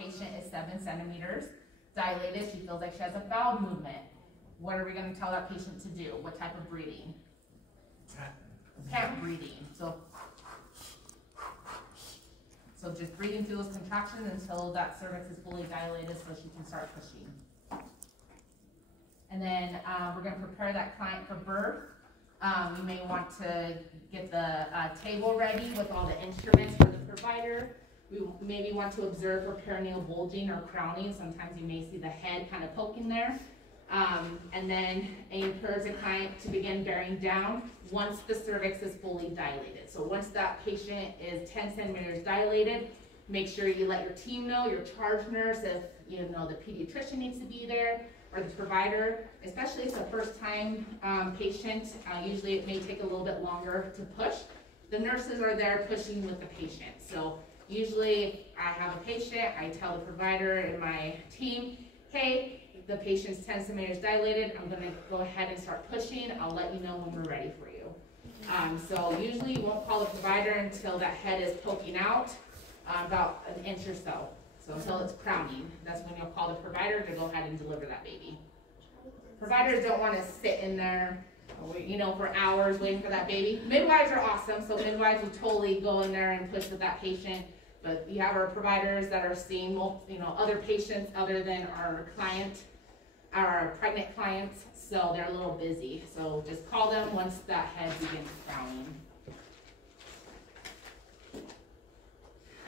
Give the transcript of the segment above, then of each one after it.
patient is 7 centimeters dilated. She feels like she has a bowel movement. What are we going to tell that patient to do? What type of breathing? Cat breathing. So just breathing through those contractions until that cervix is fully dilated so she can start pushing. And then we're going to prepare that client for birth. We may want to get the table ready with all the instruments for the provider. We maybe want to observe for perineal bulging or crowning. Sometimes you may see the head kind of poking there. And then encourage the client to begin bearing down once the cervix is fully dilated. So once that patient is 10 centimeters dilated, make sure you let your team know, your charge nurse, if you know the pediatrician needs to be there, or the provider, especially if it's a first-time patient. Usually it may take a little bit longer to push. The nurses are there pushing with the patient. So usually if I have a patient, I tell the provider and my team, hey, the patient's 10 centimeters dilated, I'm gonna go ahead and start pushing. I'll let you know when we're ready for you. So usually you won't call the provider until that head is poking out about an inch or so. So until it's crowning, that's when you'll call the provider to go ahead and deliver that baby. Providers don't want to sit in there, you know, for hours waiting for that baby. Midwives are awesome, so midwives will totally go in there and push with that patient. But you have our providers that are seeing, you know, other patients other than our client, our pregnant clients, so they're a little busy. So just call them once that head begins crowning.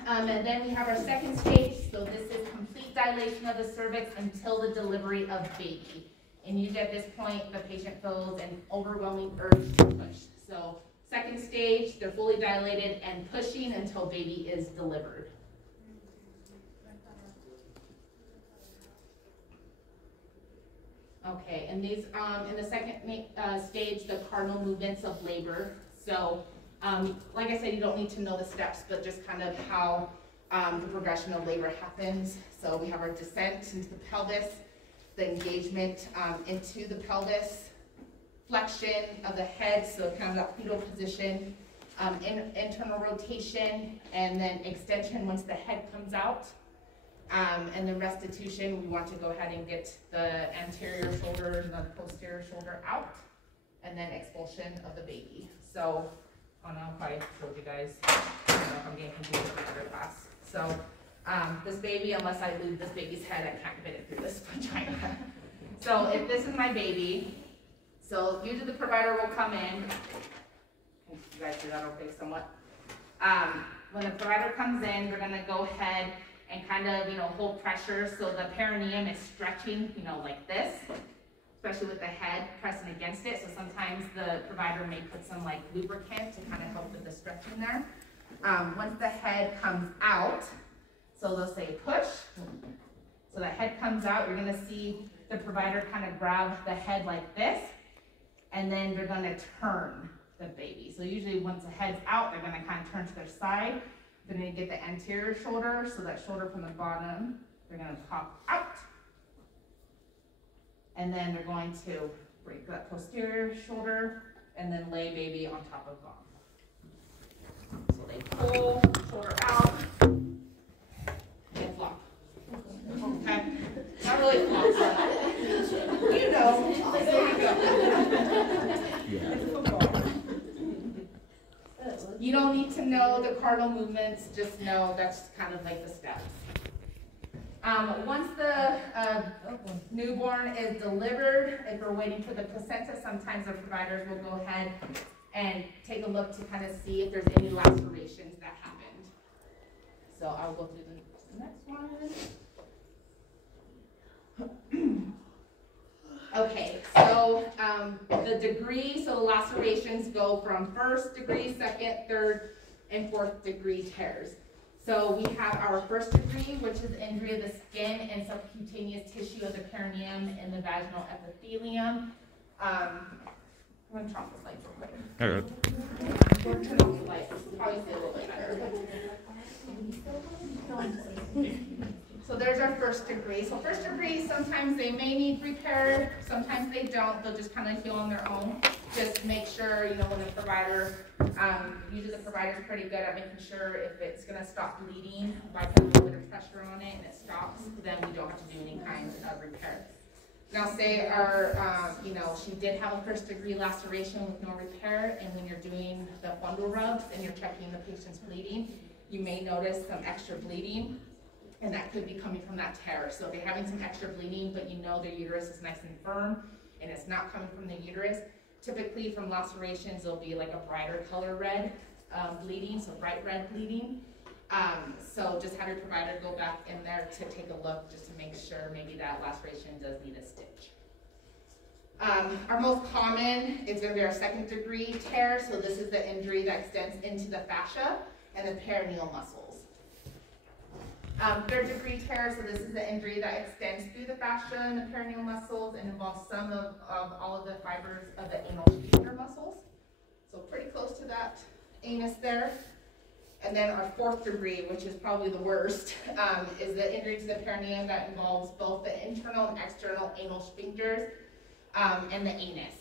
And then we have our second stage. So this is complete dilation of the cervix until the delivery of baby. And usually at this point, the patient feels an overwhelming urge to push. So second stage, they're fully dilated and pushing until baby is delivered. Okay, and these, in the second stage, the cardinal movements of labor. So like I said, you don't need to know the steps, but just kind of how the progression of labor happens. So we have our descent into the pelvis, the engagement into the pelvis, flexion of the head, so kind of that fetal position, internal rotation, and then extension once the head comes out. And then restitution, we want to go ahead and get the anterior shoulder and the posterior shoulder out, and then expulsion of the baby. So I don't know if I showed you guys. I don't know if I'm getting confused with the other class. So this baby, unless I lose this baby's head, I can't fit it through this vagina. So if this is my baby, so usually the provider will come in. You guys do that okay somewhat? When the provider comes in, we're gonna go ahead and kind of, you know, hold pressure so the perineum is stretching, you know, like this, especially with the head pressing against it. So sometimes the provider may put some like lubricant to kind of help with the stretching there. Once the head comes out, so they'll say push. So the head comes out, you're gonna see the provider kind of grab the head like this, and then they're gonna turn the baby. So usually once the head's out, they're gonna kind of turn to their side. They're gonna get the anterior shoulder, so that shoulder from the bottom, they're gonna pop out. And then they're going to break that posterior shoulder and then lay baby on top of mom. So they pull, shoulder out, and flop. Okay? Not really flop, but you know. There you go. You don't need to know the cardinal movements, just know that's kind of like the steps. Once the newborn is delivered, if we're waiting for the placenta, sometimes the providers will go ahead and take a look to kind of see if there's any lacerations that happened. So I'll go through the next one. Okay, so the degree, so the lacerations go from 1st degree, 2nd, 3rd, and 4th degree tears. So we have our 1st degree, which is injury of the skin and subcutaneous tissue of the perineum and the vaginal epithelium. I'm going to turn off the lights real quick. Okay. Or turn off the lights, probably see a little bit better. So there's our 1st degree. So 1st degree, sometimes they may need repaired, sometimes they don't. They'll just kind of heal on their own. Just make sure, you know, when the provider Usually the provider's pretty good at making sure if it's gonna stop bleeding by putting a little bit of pressure on it and it stops, then we don't have to do any kind of repair. Now say she did have a first degree laceration with no repair, and when you're doing the bundle rubs and you're checking the patient's bleeding, you may notice some extra bleeding, and that could be coming from that tear. So if you're having some extra bleeding, but you know their uterus is nice and firm, and it's not coming from the uterus, typically from lacerations, there'll be like a brighter color red bleeding, so bright red bleeding. So just have your provider go back in there to take a look just to make sure maybe that laceration does need a stitch. Our most common is going to be our second degree tear. So this is the injury that extends into the fascia and the perineal muscles. Third degree tear, so this is the injury that extends through the fascia and the perineal muscles and involves some of all of the fibers of the anal sphincter muscles. So pretty close to that anus there. And then our fourth degree, which is probably the worst, is the injury to the perineum that involves both the internal and external anal sphincters and the anus.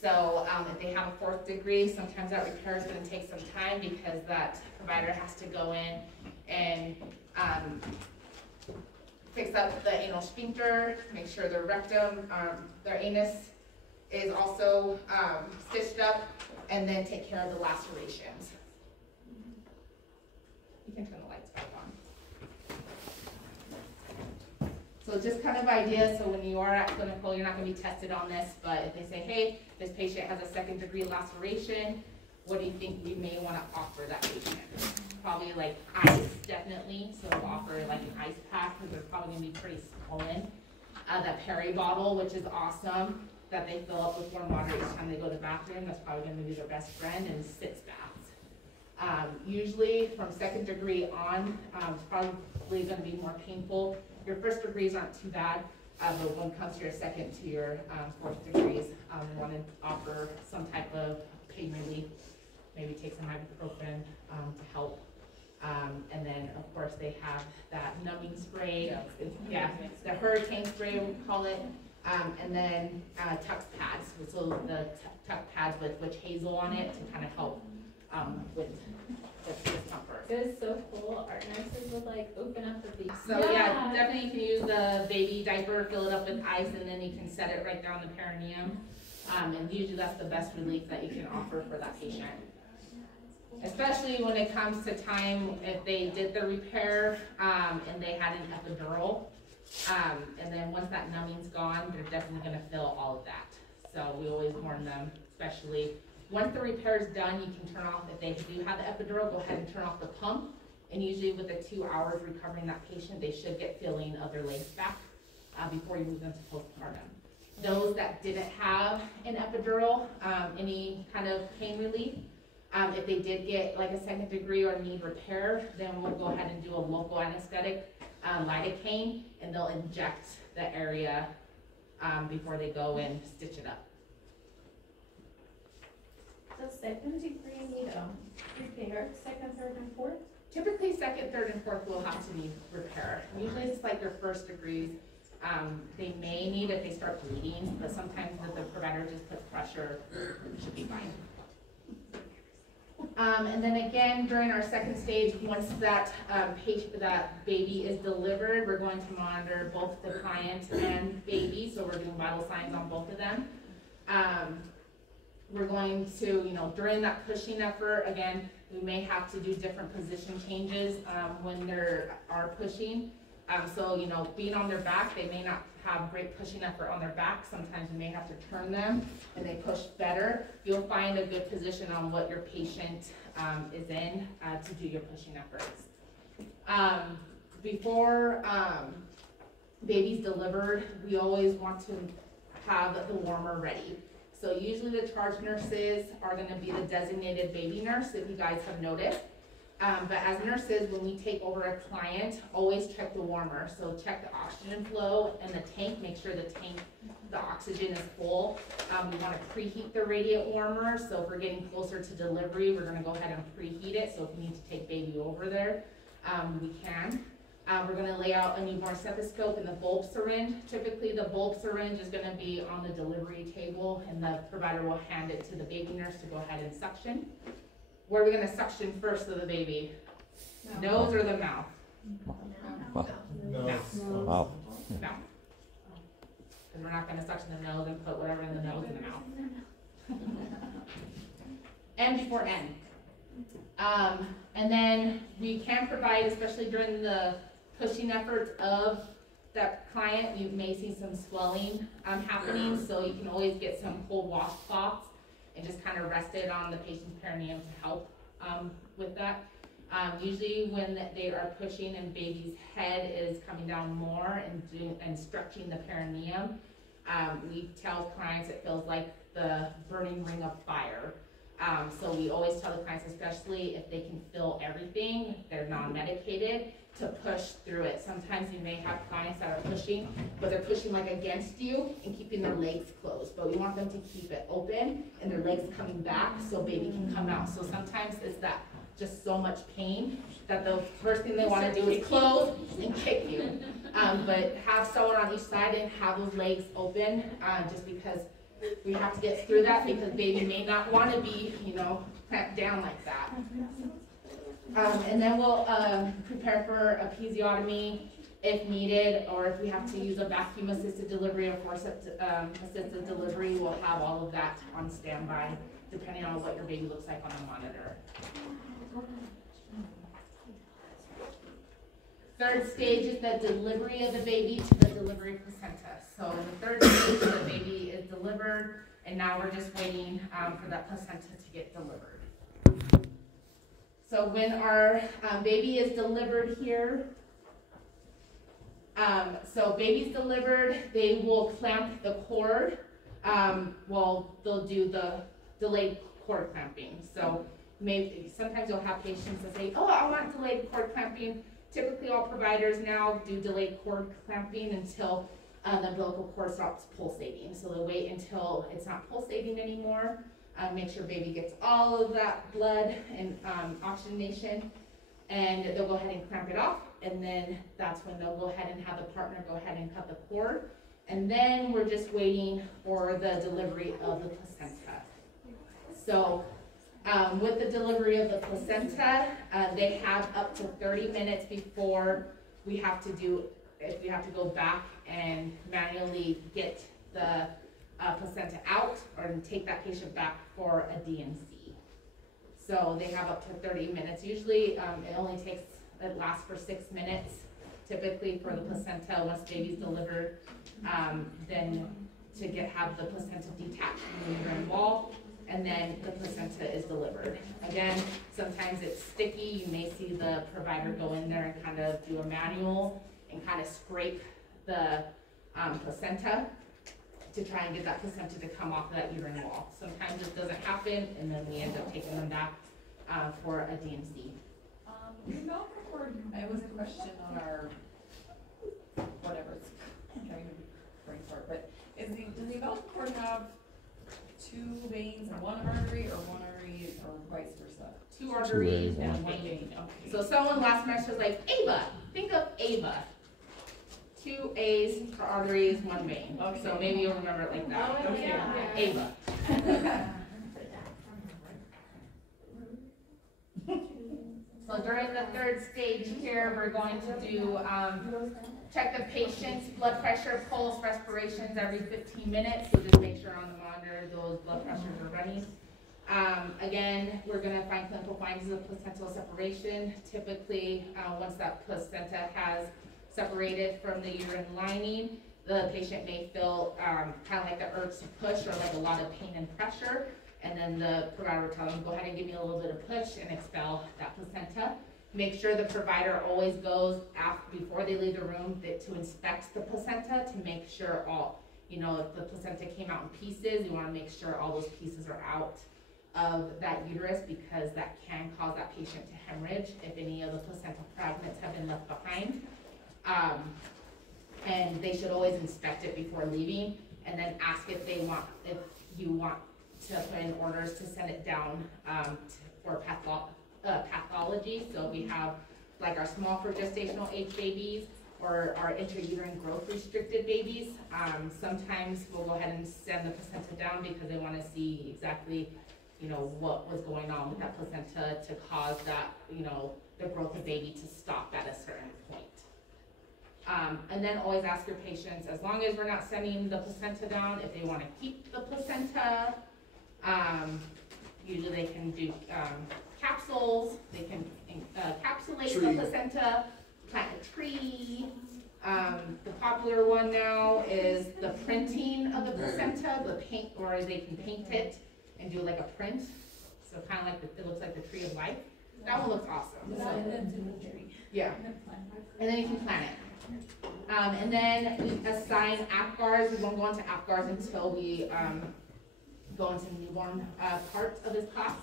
So if they have a fourth degree, sometimes that repair is going to take some time because that provider has to go in and fix up the anal sphincter, make sure their rectum, their anus is also stitched up, and then take care of the lacerations. You can turn the lights back on. So just kind of idea, so when you are at clinical, you're not going to be tested on this, but if they say, hey, this patient has a second degree laceration, what do you think we may want to offer that patient? Probably like ice, definitely, so we'll offer like an ice pack because they're probably going to be pretty swollen. That peri bottle, which is awesome, that they fill up with warm water each time they go to the bathroom, that's probably going to be their best friend, and sitz baths. Usually from second degree on, it's probably going to be more painful. Your first degrees aren't too bad, but when it comes to your second to your fourth degrees, we want to offer some type of pain relief, maybe take some ibuprofen to help. And then of course they have that numbing spray, the hurricane spray we call it, and then Tux pads, so the Tux pads with witch hazel on it to kind of help with discomfort. It was so cool. Our nurses would like open up the baby. So yeah, definitely you can use the baby diaper, fill it up with ice, and then you can set it right down the perineum. And usually that's the best relief that you can offer for that patient. Especially when it comes to time, if they did the repair and they had an epidural, and then once that numbing's gone, they're definitely going to feel all of that. So we always warn them, especially once the repair is done, you can turn off, if they do have the epidural, go ahead and turn off the pump. And usually with the 2 hours recovering that patient, they should get feeling of their legs back before you move them to postpartum. Those that didn't have an epidural, any kind of pain relief, if they did get like a second degree or need repair, then we'll go ahead and do a local anesthetic, lidocaine, and they'll inject the area before they go and stitch it up. Does second degree need repair, second, third, and fourth? Typically second, third, and fourth will have to need repair. Usually it's like their first degrees. They may need if they start bleeding, but sometimes if the provider just puts pressure, it should be fine. And then again, during our second stage, once that that baby is delivered, we're going to monitor both the client and baby, so we're doing vital signs on both of them. We're going to, during that pushing effort, again, we may have to do different position changes when they are pushing. So, being on their back, they may not have great pushing effort on their back. Sometimes you may have to turn them and they push better. You'll find a good position on what your patient is in to do your pushing efforts. Before baby's delivered, we always want to have the warmer ready. So usually the charge nurses are going to be the designated baby nurse, if you guys have noticed. But as nurses, when we take over a client, always check the warmer. So check the oxygen flow in the tank, make sure the oxygen is full. We want to preheat the radiant warmer. So if we're getting closer to delivery, we're going to go ahead and preheat it. So if we need to take baby over there, we can. We're gonna lay out a newborn stethoscope and the bulb syringe. Typically, the bulb syringe is gonna be on the delivery table, and the provider will hand it to the baby nurse to go ahead and suction. Where are we gonna suction first of the baby? No. Nose or the mouth? Wow. Mouth. Wow. Mouth. Because we're not gonna suction the nose and put whatever in the nose in the mouth. M before N. And then we can provide, especially during the pushing efforts of that client, you may see some swelling happening, so you can always get some cold washcloths and just kind of rest it on the patient's perineum to help with that. Usually when they are pushing and baby's head is coming down more and stretching the perineum, we tell clients it feels like the burning ring of fire. So we always tell the clients, especially if they can feel everything, they're non-medicated, to push through it. Sometimes you may have clients that are pushing, but they're pushing like against you and keeping their legs closed. But we want them to keep it open and their legs coming back so baby can come out. So sometimes it's that just so much pain that the first thing they want to do is close and kick you. But have someone on each side and have those legs open, just because we have to get through that, because baby may not want to be, clamped down like that. And then we'll prepare for episiotomy if needed, or if we have to use a vacuum assisted delivery or forceps assisted delivery, we'll have all of that on standby, depending on what your baby looks like on the monitor. Third stage is the delivery of the baby to the delivery placenta. So in the third stage, the baby is delivered, and now we're just waiting for that placenta to get delivered. So when our baby is delivered here, so baby's delivered, they will clamp the cord. Well, they'll do the delayed cord clamping. So maybe sometimes you'll have patients that say, oh, I want delayed cord clamping. Typically, all providers now do delayed cord clamping until the umbilical cord stops pulsating. So they'll wait until it's not pulsating anymore. Make sure baby gets all of that blood and oxygenation, and they'll go ahead and clamp it off. And then that's when they'll go ahead and have the partner go ahead and cut the cord. And then we're just waiting for the delivery of the placenta. So with the delivery of the placenta, they have up to 30 minutes before we have to do, if we have to go back and manually get the placenta out or take that patient back for a D&C. So they have up to 30 minutes. Usually it lasts for 6 minutes, typically for the placenta once baby's delivered, then to have the placenta detached from the uterine wall. And then the placenta is delivered. Again, sometimes it's sticky. You may see the provider go in there and kind of do a manual and kind of scrape the placenta to try and get that placenta to come off of that uterine wall. Sometimes this doesn't happen, and then we end up taking them back for a D&C. The umbilical cord, it was a question on our, whatever, I can't even bring for it, but does the umbilical cord have 2 veins and 1 artery, or 1 artery, or vice versa? 2 arteries and 1 vein. Okay. So someone last semester was like, Ava, think of Ava. 2 A's for arteries, 1 vein. Okay. So maybe you'll remember it like that. Oh, okay. Yeah. Ava. So during the third stage here, we're going to do check the patient's blood pressure, pulse, respirations every 15 minutes. So just make sure on the monitor those blood pressures are running. Again, we're going to find clinical findings of placental separation. Typically, once that placenta has separated from the uterine lining, the patient may feel kind of like the urge to push or like a lot of pain and pressure. And then the provider will tell them, go ahead and give me a little bit of push and expel that placenta. Make sure the provider always goes before they leave the room to inspect the placenta to make sure if the placenta came out in pieces, you want to make sure all those pieces are out of that uterus, because that can cause that patient to hemorrhage if any of the placental fragments have been left behind. And they should always inspect it before leaving, and then ask if you want to put in orders to send it down for pathology. So we have like our small for gestational age babies or our intrauterine growth restricted babies, sometimes we'll go ahead and send the placenta down because they want to see exactly, you know, what was going on with that placenta to cause that, you know, the growth of baby to stop at a certain point. And then always ask your patients, as long as we're not sending the placenta down, if they want to keep the placenta, usually they can do capsules, they can encapsulate the placenta, plant a tree. The popular one now is the printing of the placenta, the paint, or they can paint it and do like a print. So kind of like it looks like the tree of life. That one looks awesome. So, yeah. And then you can plant it. And then we assign APGARs. We won't go into APGARs until we go into the newborn part of this class.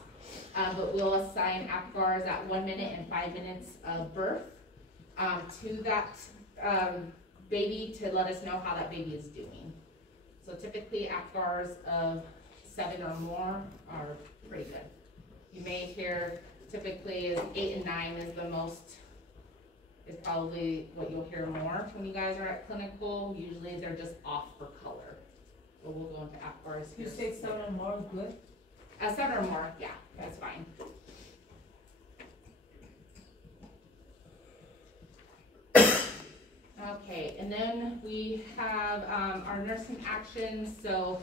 But we'll assign APGARs at 1 minute and 5 minutes of birth to that baby to let us know how that baby is doing. So typically APGARs of 7 or more are pretty good. You may hear typically is 8 and 9 is the most, is probably what you'll hear more when you guys are at clinical. Usually they're just off for color. But we'll go into APGARs here. You say 7 or more, good? 7 or more, yeah, that's fine. Okay, and then we have our nursing actions. So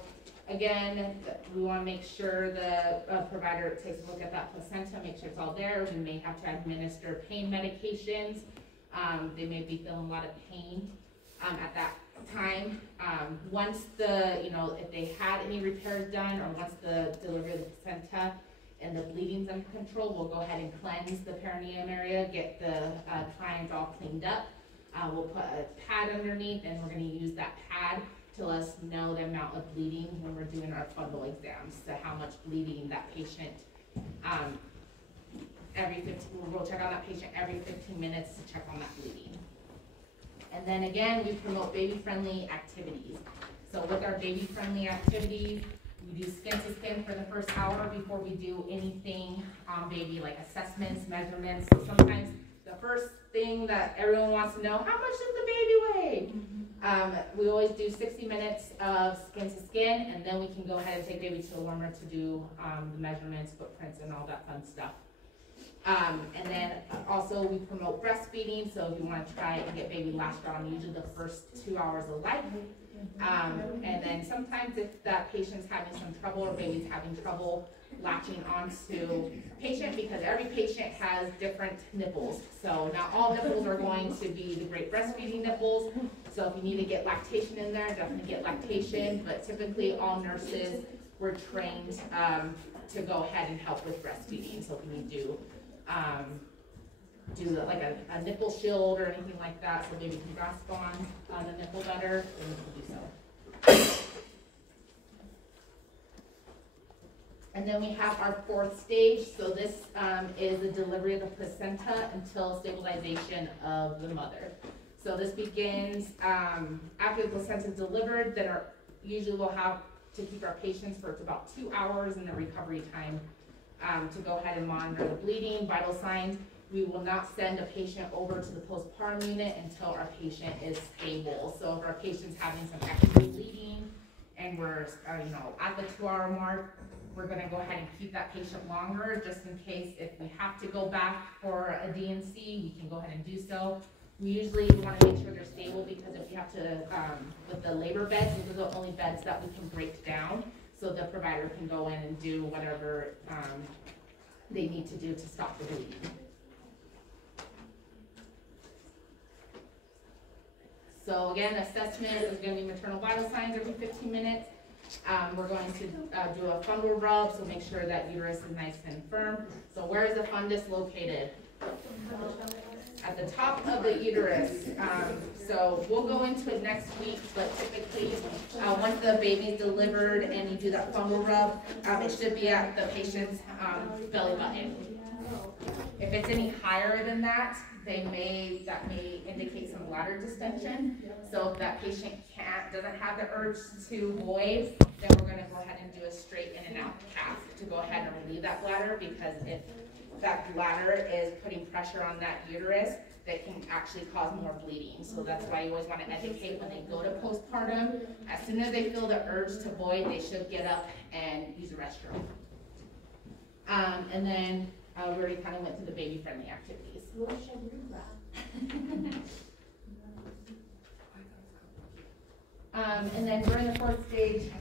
again, we want to make sure the provider takes a look at that placenta, make sure it's all there. We may have to administer pain medications. They may be feeling a lot of pain at that time. Once the, you know, if they had any repairs done, or once the delivery of the placenta and the bleeding's under control, we'll go ahead and cleanse the perineum area, get the triangle all cleaned up. We'll put a pad underneath, and we're going to use that pad to let us know the amount of bleeding when we're doing our fundal exams, so how much bleeding that patient, we'll check on that patient every 15 minutes to check on that bleeding. And then again, we promote baby-friendly activities. So with our baby-friendly activities, we do skin to skin for the first hour before we do anything on baby, like assessments, measurements. So sometimes the first thing that everyone wants to know, how much does the baby weigh? We always do 60 minutes of skin to skin, and then we can go ahead and take baby to the warmer to do the measurements, footprints, and all that fun stuff. And then also we promote breastfeeding, so if you want to try and get baby latched on, usually the first 2 hours of life. And then sometimes if that patient's having some trouble or baby's having trouble latching onto patient, because every patient has different nipples. So not all nipples are going to be the great breastfeeding nipples. So if you need to get lactation in there, definitely get lactation. But typically all nurses were trained to go ahead and help with breastfeeding. So if you need to do like a nipple shield or anything like that, so baby can grasp on the nipple better, then you can do so. And then we have our 4th stage. So this is the delivery of the placenta until stabilization of the mother. So this begins after the placenta is delivered. Then usually we'll have to keep our patients for about 2 hours in the recovery time to go ahead and monitor the bleeding, vital signs. We will not send a patient over to the postpartum unit until our patient is stable. So if our patient's having some extra bleeding and we're you know, at the 2 hour mark, we're going to go ahead and keep that patient longer, just in case if we have to go back for a DNC, we can go ahead and do so. We usually want to make sure they're stable, because if you have to, with the labor beds, these are the only beds that we can break down, so the provider can go in and do whatever they need to do to stop the bleeding. So again, assessment is going to be maternal vital signs every 15 minutes. We're going to do a fundal rub, so make sure that uterus is nice and firm. So where is the fundus located? At the top of the uterus. So we'll go into it next week, but typically once the baby's delivered and you do that fundal rub, it should be at the patient's belly button. If it's any higher than that, that may indicate some bladder distension. So if that patient doesn't have the urge to void, then we're gonna go ahead and do a straight in and out cath to go ahead and relieve that bladder, because if that bladder is putting pressure on that uterus, that can actually cause more bleeding. So that's why you always want to educate when they go to postpartum. As soon as they feel the urge to void, they should get up and use the restroom. And then we already kind of went through the baby-friendly activities. And then during the fourth stage,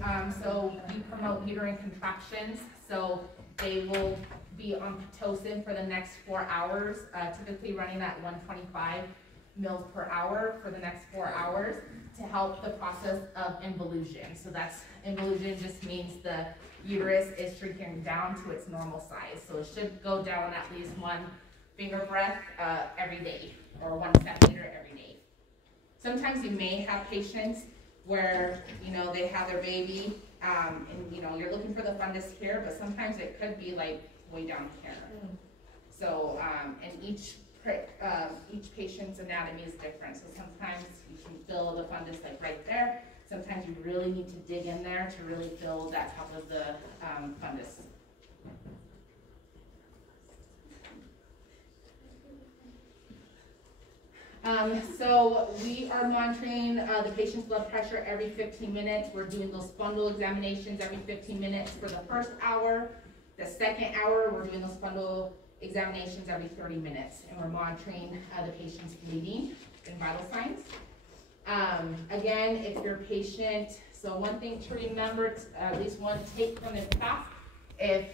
so we promote uterine contractions. So they will be on Pitocin for the next 4 hours, typically running at 125 mils per hour for the next 4 hours to help the process of involution. So that's, involution just means the uterus is shrinking down to its normal size. So it should go down at least 1 finger breadth every day, or 1 centimeter every day. Sometimes you may have patients where, you know, they have their baby and, you know, you're looking for the fundus here, but sometimes it could be like way down here. So, and each patient's anatomy is different. So sometimes you can feel the fundus like right there. Sometimes you really need to dig in there to really feel that top of the fundus. So we are monitoring the patient's blood pressure every 15 minutes. We're doing those fundal examinations every 15 minutes for the first hour. The second hour, we're doing those fundal examinations every 30 minutes, and we're monitoring the patient's bleeding and vital signs. Again, if your patient, so one thing to remember, at least one take from this class, if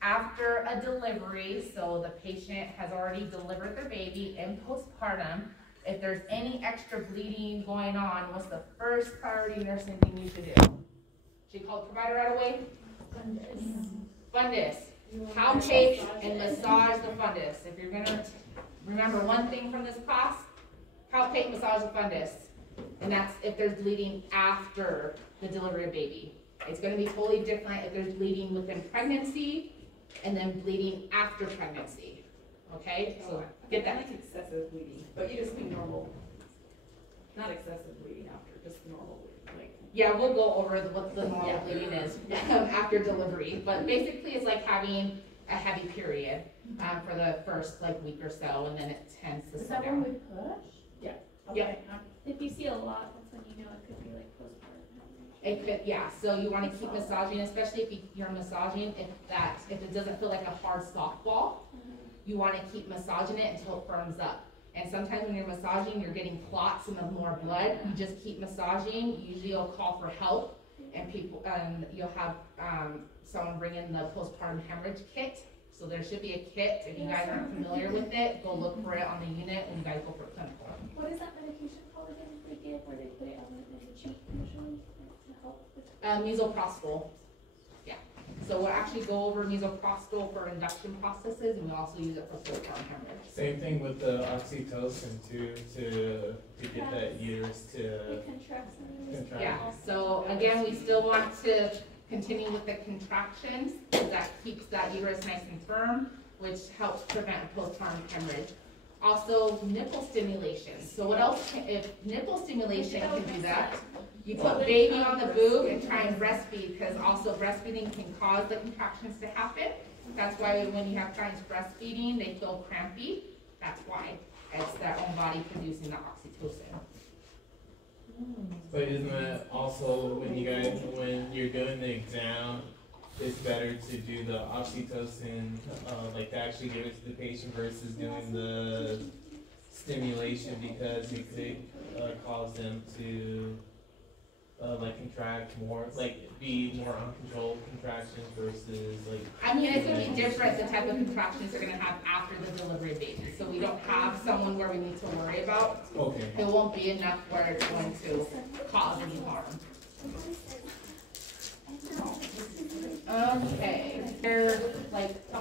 after a delivery, so the patient has already delivered their baby in postpartum, if there's any extra bleeding going on, what's the first priority nursing thing you should do? Should you call the provider right away? Fundus. Palpate and massage the fundus. If you're going to remember one thing from this class, palpate, massage the fundus. And that's if there's bleeding after the delivery of baby. It's going to be totally different if there's bleeding within pregnancy and then bleeding after pregnancy. Okay? So get that. I like excessive bleeding, but you just mean normal. Not excessive bleeding after, just normal bleeding. Like, yeah, we'll go over what the normal bleeding is after delivery. But basically it's like having a heavy period for the first like week or so, and then it tends to slow down. Is that when we push? yeah. Yeah. If you see a lot, that's when you know it could be like postpartum. It could, yeah. So you want to keep massaging, especially if you're massaging. If it doesn't feel like a hard softball, you want to keep massaging it until it firms up. And sometimes when you're massaging, you're getting clots and more blood. You just keep massaging. Usually you'll call for help, and you'll have someone bring in the postpartum hemorrhage kit. So there should be a kit. If you guys aren't familiar with it, go look for it on the unit when you guys go for clinical. What is that medication called again? They give where they put it on the cheek usually to help with Misoprostol. Yeah. So we'll actually go over misoprostol for induction processes, and we also use it for postpartum hemorrhage. Same thing with the oxytocin too, to get that uterus to it contracts. Yeah. So again, we still want to continue with the contractions, because that keeps that uterus nice and firm, which helps prevent postpartum hemorrhage. Also, nipple stimulation. So what else, if nipple stimulation can do that, you put baby on the boob and try and breastfeed, because also breastfeeding can cause the contractions to happen. That's why when you have clients breastfeeding, they feel crampy. That's why. It's their own body producing the oxytocin. But isn't that also when you're doing the exam, it's better to do the oxytocin, like to actually give it to the patient versus doing the stimulation, because it could cause them to like contract more, like be more uncontrolled contractions versus like. I mean, it's going to be different, the type of contractions they're going to have after the delivery of baby. So we don't have someone where we need to worry about. Okay. It won't be enough where it's going to cause any harm. Okay. They're like